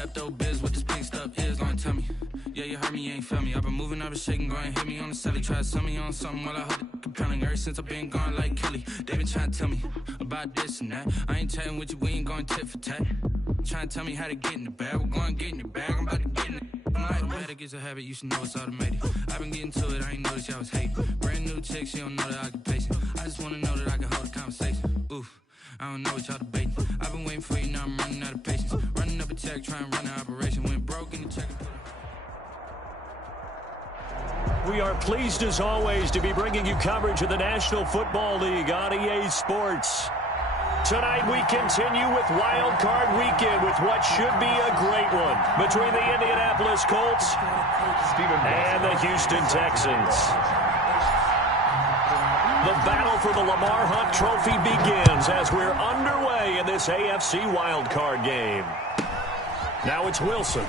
Pepto-Biz, what this pink stuff is, don't tell me. Yeah, you heard me, you ain't feel me. I've been moving up and shaking, go and hit me on the celly. Try to sell me on something while I hold it compelling. Ever since I've been gone like Kelly, they been trying to tell me about this and that. I ain't chatting with you, we ain't going tit for tat. Trying to tell me how to get in the bag, we're going to get in the bag, I'm about to get in it. I'm like, automatic is a habit, you should know it's automated. I've been getting to it, I ain't noticed y'all was hating. Brand new chick, she don't know that I can pace it. I just wanna know that I can hold a conversation. Oof, I don't know what y'all debating. I've been waiting for you, now I'm running out of patience. Running up a check, trying to run an operation. Went broke in the check and put it. We are pleased as always to be bringing you coverage of the National Football League on EA Sports. Tonight we continue with Wild Card Weekend with what should be a great one between the Indianapolis Colts and the Houston Texans. The battle for the Lamar Hunt Trophy begins as we're underway in this AFC Wild Card game. Now it's Wilson.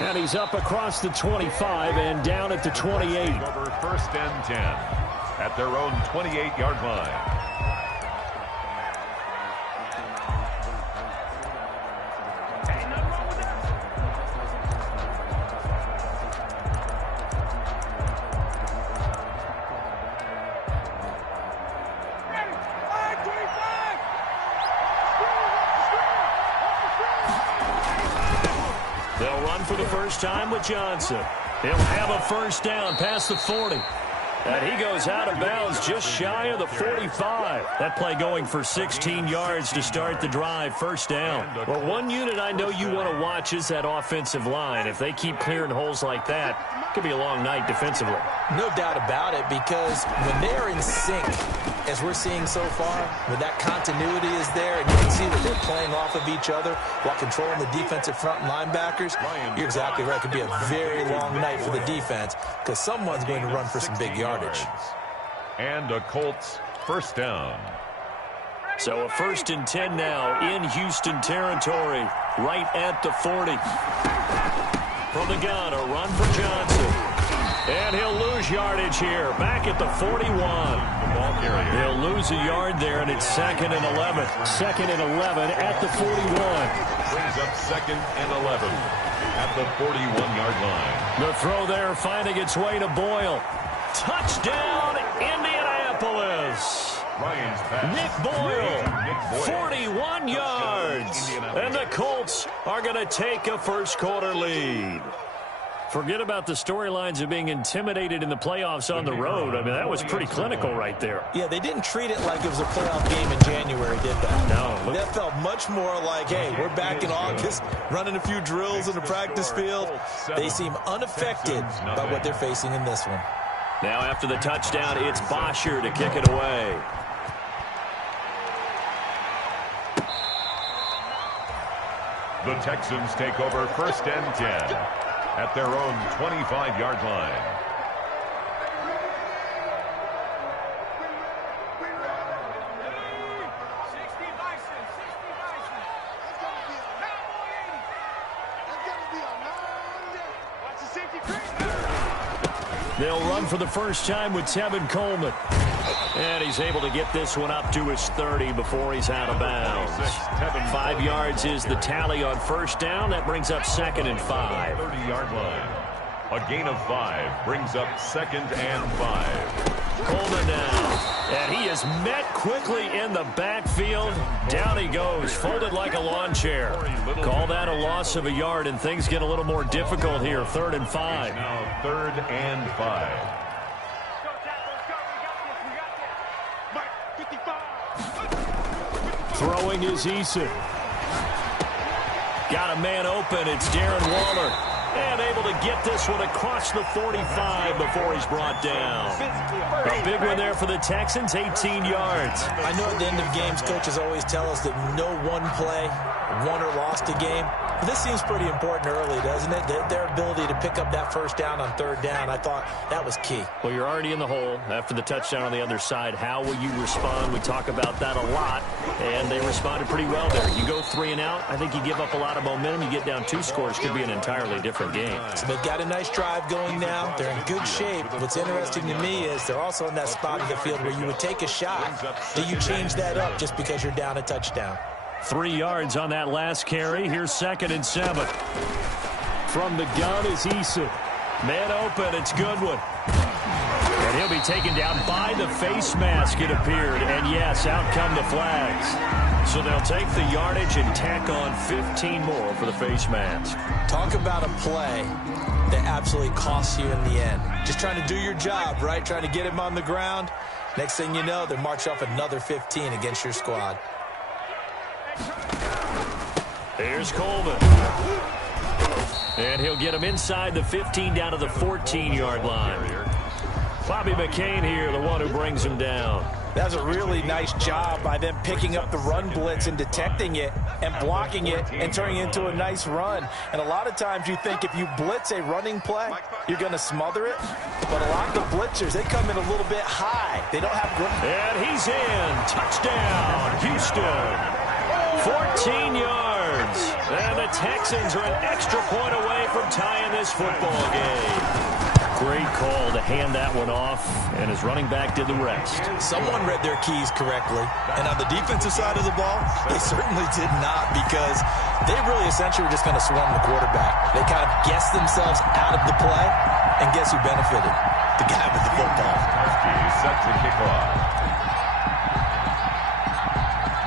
And he's up across the 25 and down at the 28. Over 1st and 10 at their own 28-yard line. They'll run for the first time with Johnson. He'll have a first down past the 40. And he goes out of bounds just shy of the 45. That play going for 16 yards to start the drive, first down. Well, one unit I know you want to watch is that offensive line. If they keep clearing holes like that, it could be a long night defensively. No doubt about it, because when they're in sync, as we're seeing so far, when that continuity is there and you can see that they're playing off of each other while controlling the defensive front linebackers, you're exactly right. It could be a very long night for the defense because someone's going to run for some big yardage. And a Colts first down. So a 1st and 10 now in Houston territory, right at the 40. From the gun, a run for Johnson. And he'll lose yardage here, back at the 41. He'll lose a yard there, and it's 2nd and 11. 2nd and 11 at the 41. Brings up 2nd and 11 at the 41-yard line. The throw there finding its way to Boyle. Touchdown, Indianapolis. Nick Boyle, 41 yards. And the Colts are going to take a first-quarter lead. Forget about the storylines of being intimidated in the playoffs on the road. I mean, that was pretty clinical right there. Yeah, they didn't treat it like it was a playoff game in January, did they? No. That felt much more like, hey, we're back in August, running a few drills in the practice field. They seem unaffected by what they're facing in this one. Now after the touchdown, it's Bosher to kick it away. The Texans take over 1st and 10 at their own 25-yard line. They'll run for the first time with Tevin Coleman. And he's able to get this one up to his 30 before he's out of bounds. 5 yards is the tally on first down. That brings up 2nd and 5. 30-yard line. A gain of 5 brings up 2nd and 5. Coleman now. And he is met quickly in the backfield. Down he goes, folded like a lawn chair. Call that a loss of a yard, and things get a little more difficult here. 3rd and 5. Now 3rd and 5. Throwing is Eason. Got a man open. It's Darren Waller. And able to get this one across the 45 before he's brought down. A big one there for the Texans, 18 yards. I know at the end of games, coaches always tell us that no one play won or lost a game. But this seems pretty important early, doesn't it? Their ability to pick up that first down on 3rd down, I thought that was key. Well, you're already in the hole after the touchdown on the other side. How will you respond? We talk about that a lot, and they responded pretty well there. You go 3 and out, I think you give up a lot of momentum. You get down 2 scores, could be an entirely different game. So they've got a nice drive going now. They're in good shape. What's interesting to me is they're also in that spot in the field where you would take a shot. Do you change that up just because you're down a touchdown? 3 yards on that last carry. Here's 2nd and 7. From the gun is Eason. Man open, it's Goodwin. And he'll be taken down by the face mask, it appeared. And yes, out come the flags. So they'll take the yardage and tack on 15 more for the face mask. Talk about a play that absolutely costs you in the end. Just trying to do your job, right? Trying to get him on the ground. Next thing you know, they march off another 15 against your squad. Here's Coleman. And he'll get him inside the 15 down to the 14-yard line. Bobby McCain here, the one who brings him down. That's a really nice job by them picking up the run blitz and detecting it and blocking it and turning it into a nice run. And a lot of times you think if you blitz a running play, you're going to smother it. But a lot of the blitzers, they come in a little bit high. They don't have grip. And he's in. Touchdown, Houston. 14 yards. And the Texans are an extra point away from tying this football game. Great call to hand that one off, and his running back did the rest. Someone read their keys correctly, and on the defensive side of the ball, they certainly did not, because they really essentially were just going to swarm the quarterback. They kind of guessed themselves out of the play, and guess who benefited? The guy with the football. He's set to kick off.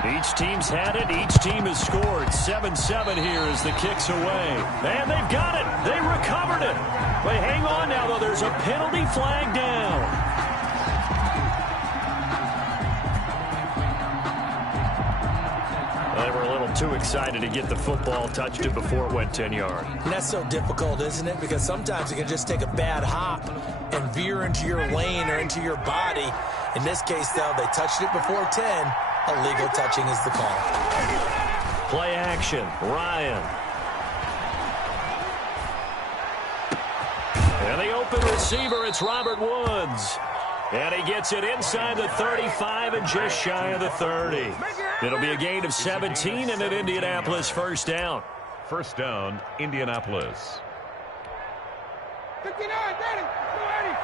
Each team's had it. Each team has scored. 7-7 here as the kick's away. And they've got it. They recovered it. But hang on now, though. There's a penalty flag down. They were a little too excited to get the football, touched it before it went 10 yards. And that's so difficult, isn't it? Because sometimes you can just take a bad hop and veer into your lane or into your body. In this case, though, they touched it before 10. Illegal touching is the call. Play action. Ryan. And the open receiver, it's Robert Woods. And he gets it inside the 35 and just shy of the 30. It'll be a gain of 17 and an Indianapolis first down. First down, Indianapolis. 59, Danny, 280.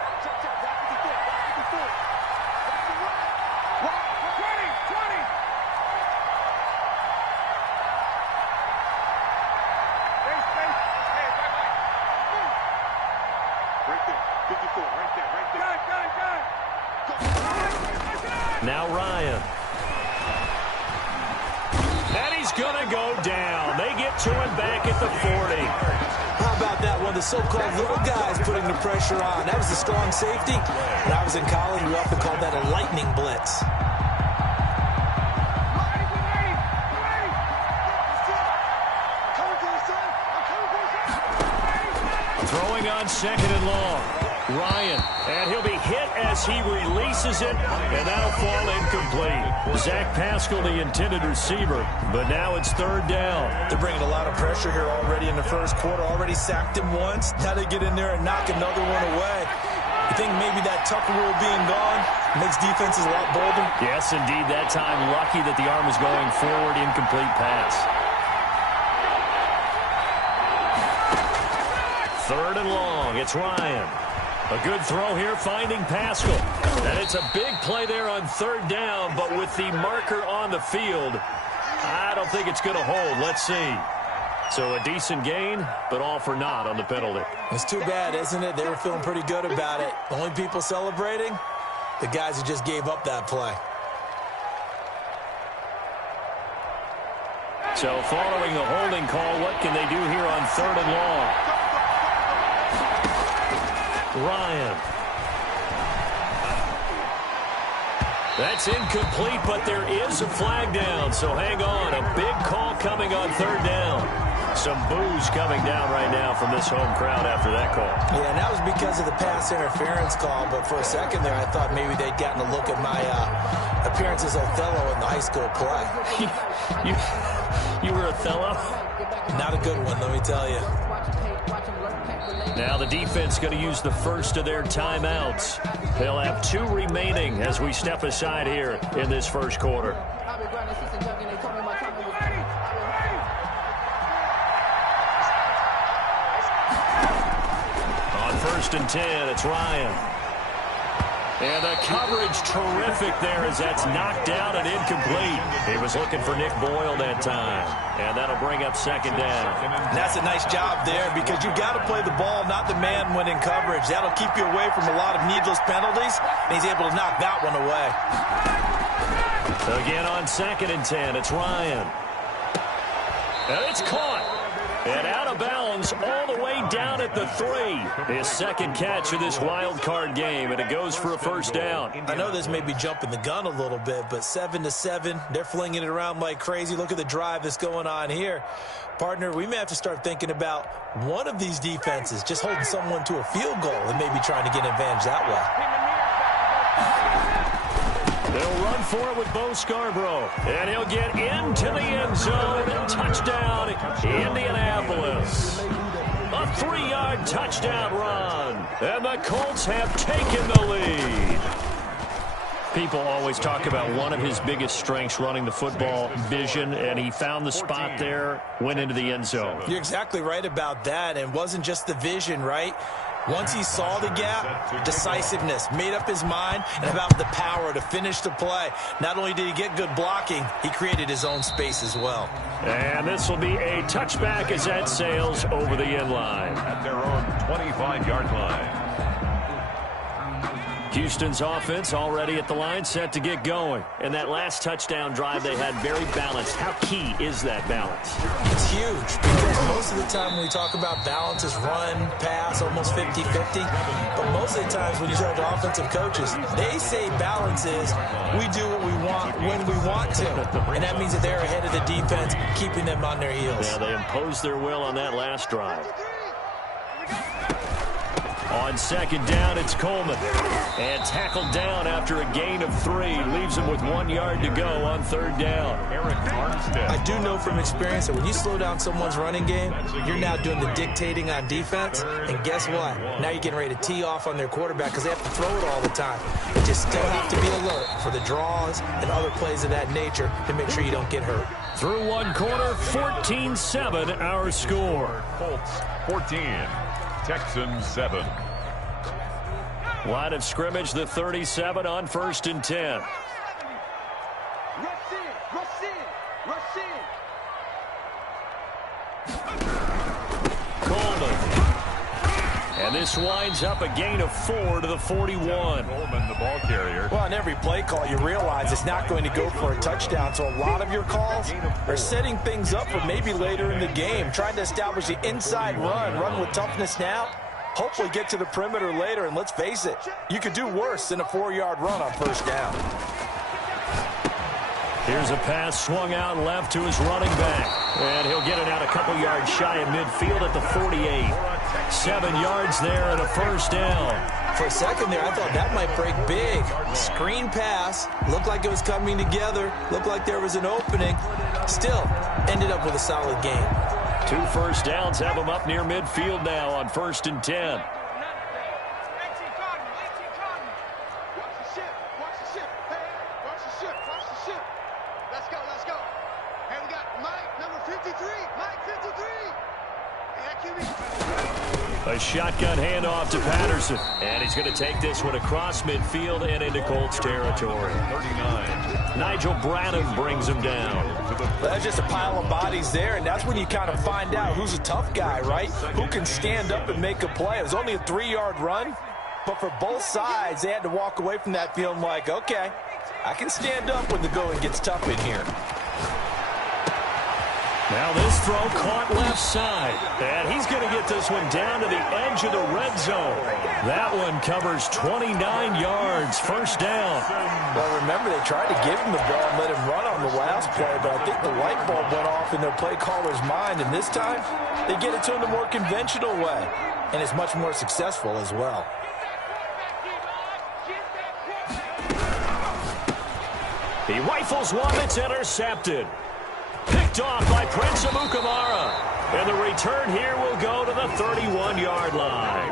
Now Ryan. And he's going to go down. They get to him back at the 40. How about that one? The so-called little guys putting the pressure on. That was the strong safety. When I was in college, we often called that a lightning blitz. Throwing on 2nd and long. Ryan, and he'll be hit as he releases it, and that'll fall incomplete. Zach Pascal, the intended receiver, but now it's 3rd down. They're bringing a lot of pressure here already in the first quarter. Already sacked him once. Now they get in there and knock another one away. You think maybe that Tucker rule being gone makes defenses a lot bolder? Yes, indeed. That time, lucky that the arm was going forward, incomplete pass. 3rd and long. It's Ryan. A good throw here, finding Pascal. And it's a big play there on 3rd down, but with the marker on the field, I don't think it's going to hold. Let's see. So a decent gain, but all for naught on the penalty. It's too bad, isn't it? They were feeling pretty good about it. The only people celebrating, the guys who just gave up that play. So following the holding call, what can they do here on 3rd and long? Ryan. That's incomplete, but there is a flag down, so hang on. A big call coming on 3rd down. Some boos coming down right now from this home crowd after that call. Yeah, and that was because of the pass interference call, but for a second there I thought maybe they'd gotten a look at my appearance as Othello in the high school play. You were Othello? Not a good one, let me tell you. Now the defense going to use the first of their timeouts. They'll have 2 remaining as we step aside here in this first quarter. On 1st and 10, it's Ryan. And the coverage terrific there as that's knocked down and incomplete. He was looking for Nick Boyle that time. And that'll bring up second down. And that's a nice job there because you've got to play the ball, not the man when in coverage. That'll keep you away from a lot of needless penalties, and he's able to knock that one away. Again on 2nd and 10, it's Ryan. And it's caught. And out of bounds all the way down at the 3. His second catch of this wild card game, and it goes for a first down. I know this may be jumping the gun a little bit, but 7-7, they're flinging it around like crazy. Look at the drive that's going on here. Partner, we may have to start thinking about one of these defenses just holding someone to a field goal and maybe trying to get an advantage that way. They'll run for it with Bo Scarborough. And he'll get into the end zone. Touchdown, Indianapolis. A 3-yard touchdown run. And the Colts have taken the lead. People always talk about one of his biggest strengths, running the football, vision, and he found the spot there, went into the end zone. You're exactly right about that. And it wasn't just the vision, right? Once he saw the gap, decisiveness, made up his mind, and about the power to finish the play. Not only did he get good blocking, he created his own space as well. And this will be a touchback as that sails over the end line. At their own 25-yard line. Houston's offense already at the line, set to get going. And that last touchdown drive they had very balanced. How key is that balance? It's huge because most of the time when we talk about balance is run, pass, almost 50-50. But most of the times when you talk to offensive coaches, they say balance is we do what we want when we want to. And that means that they're ahead of the defense, keeping them on their heels. Yeah, they imposed their will on that last drive. On 2nd down, it's Coleman. And tackled down after a gain of 3. Leaves him with 1 yard to go on 3rd down. I do know from experience that when you slow down someone's running game, you're now doing the dictating on defense. And guess what? Now you're getting ready to tee off on their quarterback because they have to throw it all the time. You just still have to be alert for the draws and other plays of that nature to make sure you don't get hurt. Through one quarter, 14-7 our score. Colts 14. Texans 7. Line of scrimmage, the 37 on 1st and 10. Rush in, rush in, rush in. Coleman. And this winds up a gain of 4 to the 41. Coleman, the ball carrier. Well, on every play call, you realize it's not going to go for a touchdown. So a lot of your calls are setting things up for maybe later in the game, trying to establish the inside run with toughness now. Hopefully get to the perimeter later, and let's face it, you could do worse than a 4-yard run on 1st down. Here's a pass swung out left to his running back. And he'll get it out a couple yards shy of midfield at the 48. 7 yards there and a 1st down. For a second there, I thought that might break big. Screen pass, looked like it was coming together, looked like there was an opening. Still, ended up with a solid game. 2 first downs have him up near midfield now on 1st and 10. A shotgun handoff to Patterson. And he's going to take this one across midfield and into Colts territory. 39. Nigel Bradham brings him down. That's just a pile of bodies there, and that's when you kind of find out who's a tough guy, right? Who can stand up and make a play. It was only a 3-yard run, but for both sides, they had to walk away from that feeling like, okay, I can stand up when the going gets tough in here. Now this throw caught left side. And he's going to get this one down to the edge of the red zone. That one covers 29 yards. 1st down. Well, remember, they tried to give him the ball and let him run on the last play, but I think the light bulb went off in their play caller's mind. And this time, they get it to him the more conventional way. And it's much more successful as well. He rifles one that's intercepted. Picked off by Prince Amukamara. And the return here will go to the 31-yard line.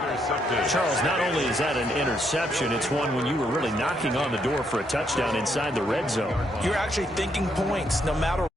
Charles, not only is that an interception, it's one when you were really knocking on the door for a touchdown inside the red zone. You're actually thinking points no matter